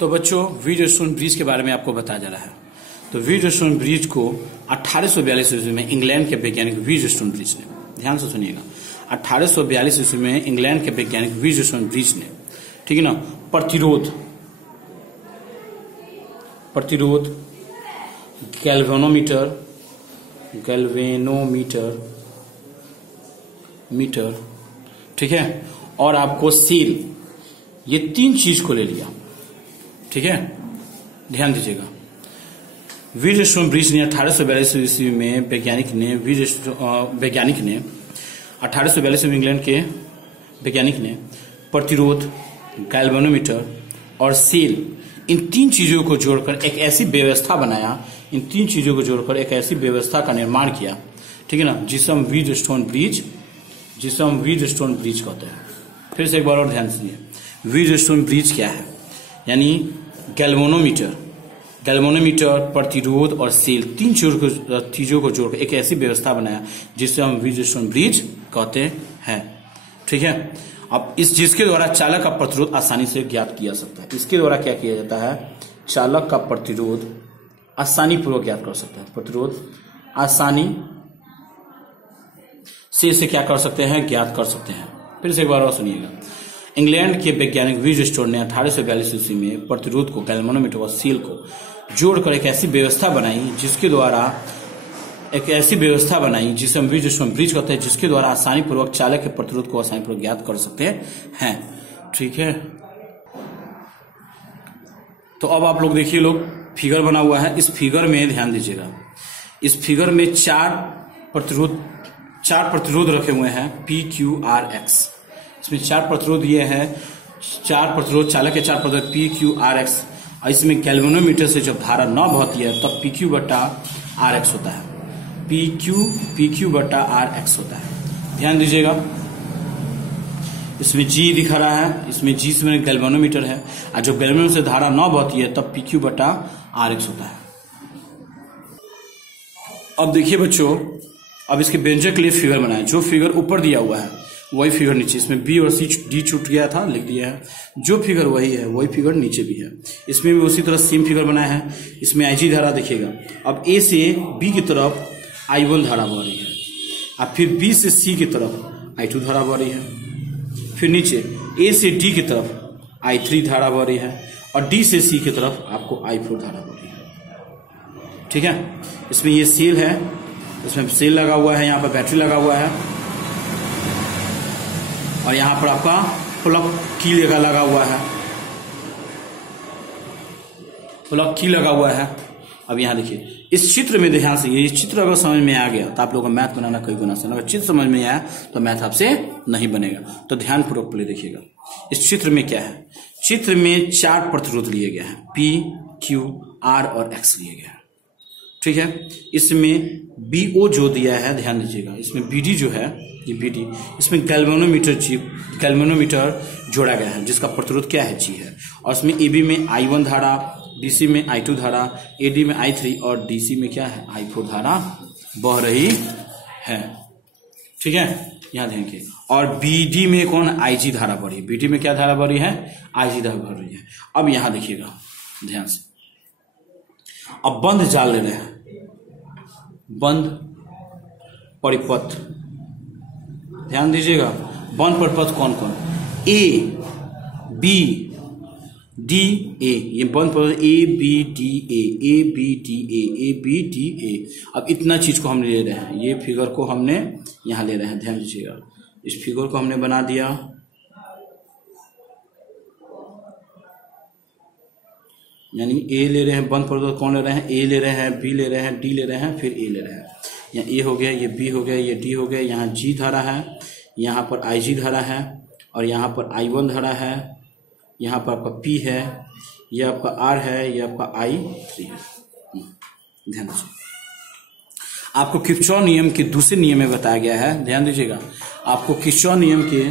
तो बच्चों Wheatstone bridge के बारे में आपको बताया जा रहा है। तो व्हीटस्टोन ब्रिज को 1842 ईस्वी में इंग्लैंड के वैज्ञानिक व्हीटस्टोन ब्रिज ने, ध्यान से सुनिएगा, 1842 ईस्वी में इंग्लैंड के वैज्ञानिक व्हीटस्टोन ब्रिज ने, ठीक है ना, प्रतिरोध गैल्वेनोमीटर, ठीक है, और आपको सील, ये तीन चीज को ले लिया, ठीक है, ध्यान दीजिएगा। व्हीटस्टोन ब्रिज ने 1842 ईस्वी में वैज्ञानिक ने 1842 में इंग्लैंड के वैज्ञानिक ने प्रतिरोध, गैल्वेनोमीटर और सील, इन तीन चीजों को जोड़कर एक ऐसी व्यवस्था बनाया, इन तीन चीजों को जोड़कर एक ऐसी व्यवस्था का निर्माण किया, ठीक है ना, जिसे हम व्हीटस्टोन ब्रिज कहते हैं। फिर से एक बार और ध्यान से सुनिए, व्हीटस्टोन ब्रिज क्या है, यानी गैल्वेनोमीटर, प्रतिरोध और सील, तीन चीजों को जोड़कर एक ऐसी व्यवस्था बनाया जिसे हम व्हीटस्टोन ब्रिज कहते हैं, ठीक है। अब जिसके द्वारा चालक का प्रतिरोध आसानी से ज्ञात किया सकता है। इसके द्वारा क्या किया जाता है, चालक का प्रतिरोध आसानी पूर्वक ज्ञात कर सकता है, प्रतिरोध आसानी से इसे क्या कर सकते हैं, ज्ञात कर सकते हैं। फिर से एक बार और सुनिएगा, इंग्लैंड के वैज्ञानिक व्हीटस्टोन ने 1842 ईस्वी में प्रतिरोध को, गैल्वेनोमीटर और सील को जोड़कर एक ऐसी व्यवस्था बनाई जिसे हम व्हीटस्टोन ब्रिज कहते हैं, जिसके द्वारा आसानी पूर्वक चालक के प्रतिरोध को आसानी पूर्वक ज्ञात कर सकते हैं, ठीक है। तो अब आप लोग देखिए, फिगर बना हुआ है, इस फिगर में ध्यान दीजिएगा, इस फिगर में चार प्रतिरोध रखे हुए हैं, PQRX। इसमें चार प्रतिरोध ये है, चालक के चार प्रतिरोध PQRX, और इसमें गैल्वेनोमीटर से जब धारा न बहती है तब PQ/RX होता है, PQ/RX होता है। ध्यान दीजिएगा, इसमें G दिखा रहा है, इसमें G से गैल्वेनोमीटर है, और जब गैल्वेनोमीटर से धारा न बहती है तब PQ/RX होता है। अब देखिए बच्चों, अब इसके व्यंजक के लिए फिगर बनाए, जो फिगर ऊपर दिया हुआ है वही फिगर नीचे, इसमें B और D छूट गया था, लिख दिया है, जो फिगर वही है वही फिगर नीचे भी है। इसमें भी उसी तरह सेम फिगर बनाया है। इसमें IG धारा देखिएगा, अब A से B की तरफ I1 धारा बह रही है, और फिर B से C की तरफ I2 धारा बह रही है, फिर नीचे A से D की तरफ I3 धारा बह रही है, और D से C की तरफ आपको I4 धारा बह रही है, ठीक है। इसमें ये सेल है, इसमें सेल लगा हुआ है, यहाँ पर बैटरी लगा हुआ है, और यहाँ पर आपका प्लग की लगा हुआ है, अब यहाँ देखिए, इस चित्र में ध्यान से, ये चित्र अगर समझ में आ गया तो आप लोगों का मैथ बनाना कोई गुना से, अगर चित्र समझ में आया तो मैथ आपसे नहीं बनेगा। तो ध्यान पूर्वक पहले देखिएगा, इस चित्र में क्या है, चित्र में चार प्रतिरोध लिए गए हैं, P, Q, R और X लिए गए हैं, ठीक है। इसमें BO जो दिया है, ध्यान दीजिएगा, इसमें BD जो है, ये BD, इसमें गैल्वेनोमीटर जोड़ा गया है जिसका प्रतिरोध क्या है, G है, और इसमें AB में I1 धारा, BC में I2 धारा, AD में I3 और DC में क्या है, I4 धारा बह रही है, ठीक है, यहाँ देखिए। और BD में कौन, IG धारा बह रही है, BD में क्या धारा बह रही है, IG धारा बह रही है। अब यहाँ देखिएगा ध्यान से, अब बंद जाल ले रहे हैं, बंद परिपथ, ध्यान दीजिएगा, बंद परिपथ कौन कौन, A, B, D, A, ये बंद परिपथ ABDA, ABDA। अब इतना चीज को हम ले रहे हैं, ये फिगर को हमने यहां ले रहे हैं, ध्यान दीजिएगा, इस फिगर को हमने बना दिया, यानी A ले रहे हैं, बंद परिपथ कौन ले रहे हैं, A ले रहे हैं, B ले रहे हैं, D ले रहे हैं, फिर A ले रहे हैं। यहाँ A हो गया, ये B हो गया, ये D हो गया, यहाँ G धारा है, यहाँ पर IG धारा है, और यहाँ पर I1 धारा है, यहाँ पर आपका P है, ये आपका R है, ये आपका I3 है। ध्यान दीजिए, आपको किरचॉफ नियम के दूसरे नियम में बताया गया है, ध्यान दीजिएगा, आपको किरचॉफ नियम के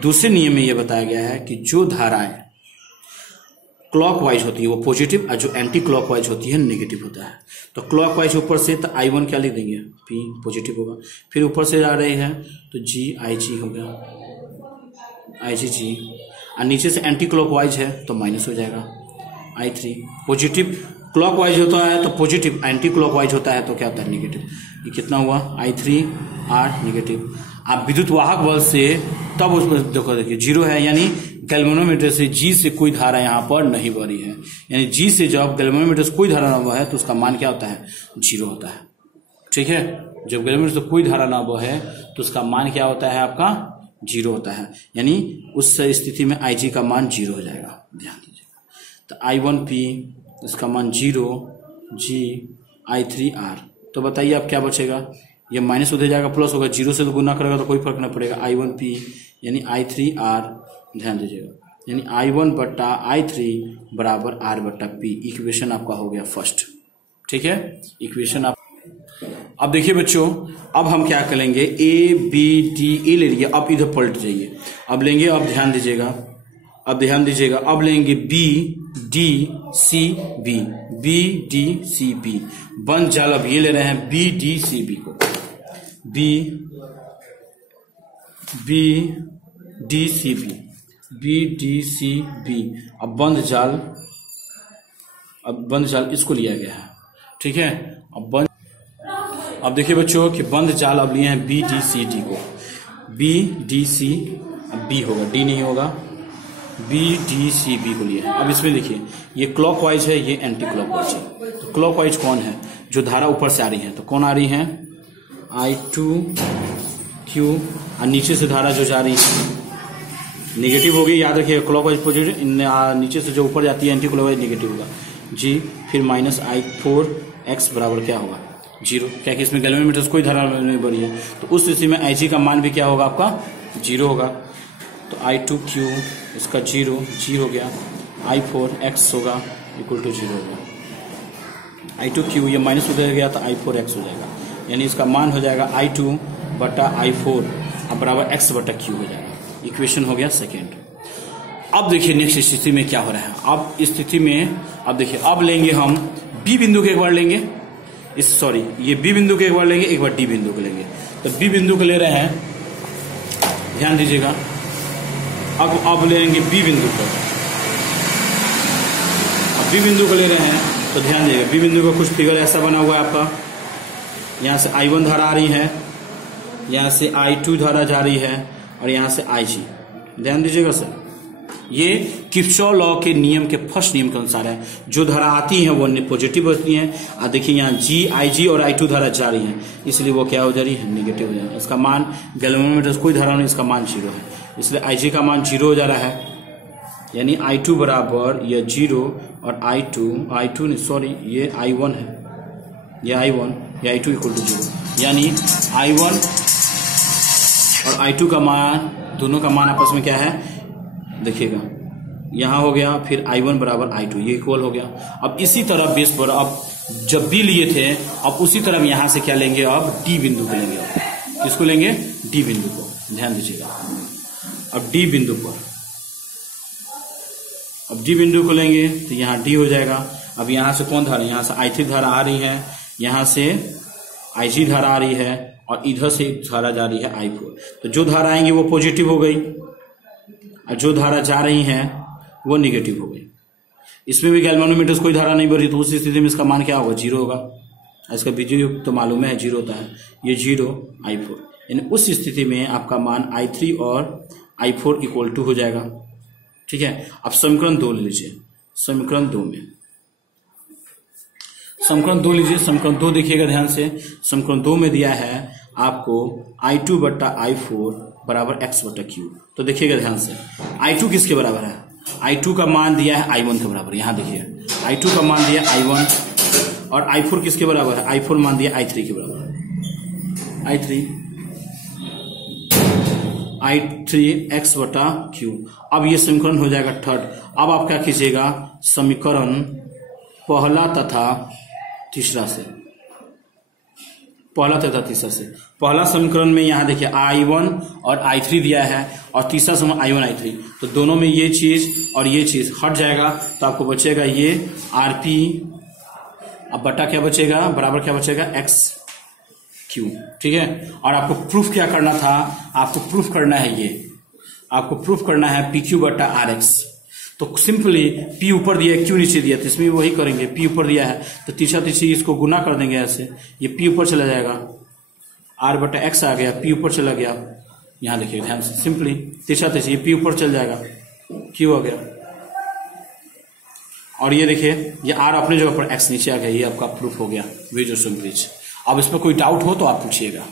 दूसरे नियम में यह बताया गया है कि जो धाराएं क्लॉकवाइज होती है वो पॉजिटिव, और जो एंटी क्लॉकवाइज होती है नेगेटिव होता है। तो क्लॉकवाइज ऊपर से तो I1 क्या लिख देंगे, P पॉजिटिव होगा, फिर ऊपर से आ रही है तो G IG हो गया, IG G, और नीचे से एंटी क्लॉकवाइज है तो माइनस हो जाएगा, I3 पॉजिटिव क्लॉकवाइज होता है तो पॉजिटिव, एंटी क्लॉकवाइज होता है तो क्या होता है नेगेटिव। ये कितना हुआ I3R नेगेटिव। आप विद्युत वाहक बल से तब उसमें देखिए 0 है, यानी गैल्वेनोमीटर से G से कोई धारा यहाँ पर नहीं बह रही है, यानी G से जब गैल्वेनोमीटर से कोई धारा ना बहे तो उसका मान क्या होता है 0 होता है। ठीक है, जब गैल्वेनोमीटर से कोई धारा ना बहे तो उसका मान क्या होता है आपका 0 होता है, यानी उस स्थिति में IG का मान 0 हो जाएगा, ध्यान दीजिएगा। तो I1P इसका मान 0, G I3R। तो बताइए आप क्या बचेगा, ये माइनस उधर जाएगा प्लस होगा, 0 से तो गुना करेगा तो कोई फर्क नहीं पड़ेगा। I1P यानी I3R, ध्यान दीजिएगा, यानी I1 बट्टा I3 बराबर R बट्टा P। इक्वेशन आपका हो गया फर्स्ट। ठीक है, इक्वेशन आप अब देखिए बच्चों, अब हम क्या करेंगे, A B D A ले लिए, अब इधर पलट जाइए, अब लेंगे, अब ध्यान दीजिएगा, अब ध्यान दीजिएगा, अब लेंगे B D C B, B D C B बंद जाल। अब ये ले रहे हैं B D C B को, B D C B, B D C B। अब बंद जाल, अब बंद जाल इसको लिया गया है। ठीक है, अब देखिए बच्चों कि बंद जाल अब लिए हैं B D C D को, B D C, अब B होगा, D नहीं होगा, B D C B को लिए हैं। अब इसमें देखिए ये क्लॉकवाइज है, ये एंटी क्लॉकवाइज है। तो क्लॉकवाइज कौन है, जो धारा ऊपर से आ रही है, तो कौन आ रही है I2Q, और नीचे से धारा जो जा रही है नेगेटिव होगी, याद रखिए क्लॉकवाइज पॉजिटिव, नीचे से जो ऊपर जाती है एंटी क्लॉकवाइज नेगेटिव होगा G, फिर माइनस I4X बराबर क्या होगा 0, क्या कि इसमें गैल्वेनोमीटर से कोई धारा नहीं बढ़ी है, तो उस स्थिति में IG का मान भी क्या होगा आपका 0 होगा। तो I2Q इसका 0 G हो गया, I4X होगा इक्वल टू 0 होगा। I2Q ये माइनस उधर गया तो I4X हो जाएगा, यानी इसका मान हो जाएगा I2 बटा I4 अब बराबर X बटा Q हो जाएगा। इक्वेशन हो गया सेकेंड। अब देखिए नेक्स्ट स्थिति में क्या हो रहा है, अब स्थिति में अब देखिए, अब लेंगे हम B बिंदु के एक बार लेंगे, ये B बिंदु के एक बार लेंगे, एक बार D बिंदु को लेंगे। तो B बिंदु को ले रहे हैं, ध्यान दीजिएगा, अब लेंगे B बिंदु को, अब B बिंदु को ले रहे हैं तो ध्यान दीजिएगा, B बिंदु का कुछ फिगर ऐसा बना हुआ है आपका, यहाँ से I1 धारा आ रही है, यहाँ से I2 धारा जा रही है, और यहाँ से IG। ध्यान दीजिएगा सर, ये किरचॉफ लॉ के नियम के फर्स्ट नियम के अनुसार है, जो धारा आती है वो पॉजिटिव होती है, और देखिए यहाँ G IG और I2 धारा जा रही है, इसलिए वो क्या हो जा रही है नेगेटिव हो जा रहा है। इसका मान गैल्वेनोमीटर से कोई धारा नहीं, इसका मान 0 है, इसलिए IG का मान 0 हो जा रहा है, यानी I2 बराबर ये 0 और I2 नहीं सॉरी ये I1 है, ये I1 ये I2 इक्वल टू 0, यानी I1 और I2 का मान, दोनों का मान आपस में क्या है देखिएगा, यहाँ हो गया, फिर I1 बराबर I2 ये इक्वल हो गया। अब इसी तरह बेस पर अब जब B लिए थे, अब उसी तरह यहाँ से क्या लेंगे, अब D बिंदु को लेंगे। अब किसको लेंगे, D बिंदु को, ध्यान दीजिएगा, अब D बिंदु पर, अब D बिंदु को लेंगे तो यहाँ D हो जाएगा। अब यहाँ से कौन धारा, यहाँ से I3 धारा आ रही है, यहाँ से IG धारा आ रही है, और इधर से धारा जा रही है I4। तो जो धारा आएंगी वो पॉजिटिव हो गई, और जो धारा जा रही हैं वो निगेटिव हो गई। इसमें भी गैल्वेनोमीटर से कोई धारा नहीं बढ़ी, तो उस स्थिति में इसका मान क्या होगा 0 होगा। इसका विद्युत तो मालूम है 0 होता है, ये 0 I4, यानी उस स्थिति में आपका मान I3 और I4 इक्वल टू हो जाएगा। ठीक है, अब समीकरण 2 ले लीजिए, समीकरण 2 में समीकरण 2 लीजिए, समीकरण 2 देखिएगा ध्यान से, समीकरण 2 में दिया है आपको I2 बट्टा I4 बराबर X बटा Q। तो देखिएगा ध्यान से, I2 किसके बराबर है, I2 का मान दिया है I1 के बराबर, यहाँ देखिए I2 का मान दिया I1, और I4 किसके बराबर है, I4 मान दिया I3 के बराबर, I3 X बटा Q। अब ये समीकरण हो जाएगा थर्ड। अब आप क्या कीजिएगा, समीकरण पहला तथा तीसरा से, पहला तथा तीसरा से, पहला समीकरण में यहाँ देखिए I1 और I3 दिया है, और तीसरा समीकरण I1 I3, तो दोनों में ये चीज और ये चीज हट जाएगा, तो आपको बचेगा ये RP, अब बटा क्या बचेगा, बराबर क्या बचेगा XQ। ठीक है, और आपको प्रूफ क्या करना था, आपको प्रूफ करना है ये, आपको प्रूफ करना है PQ बटा RX। तो सिंपली P ऊपर दिया है, Q नीचे दिया, तो इसमें वही करेंगे। P ऊपर दिया है तो तीसरा तीसरी इसको गुना कर देंगे ऐसे, ये P ऊपर चला जाएगा, R बटा X आ गया, P ऊपर चला गया। यहाँ देखिए ध्यान से, सिंपली तीसरा तीसरी ये P ऊपर चल जाएगा, Q आ गया, और ये देखिए ये R अपने जगह पर, X नीचे आ गया। ये आपका प्रूफ हो गया विजुअल ब्रिज। अब इसमें कोई डाउट हो तो आप पूछिएगा।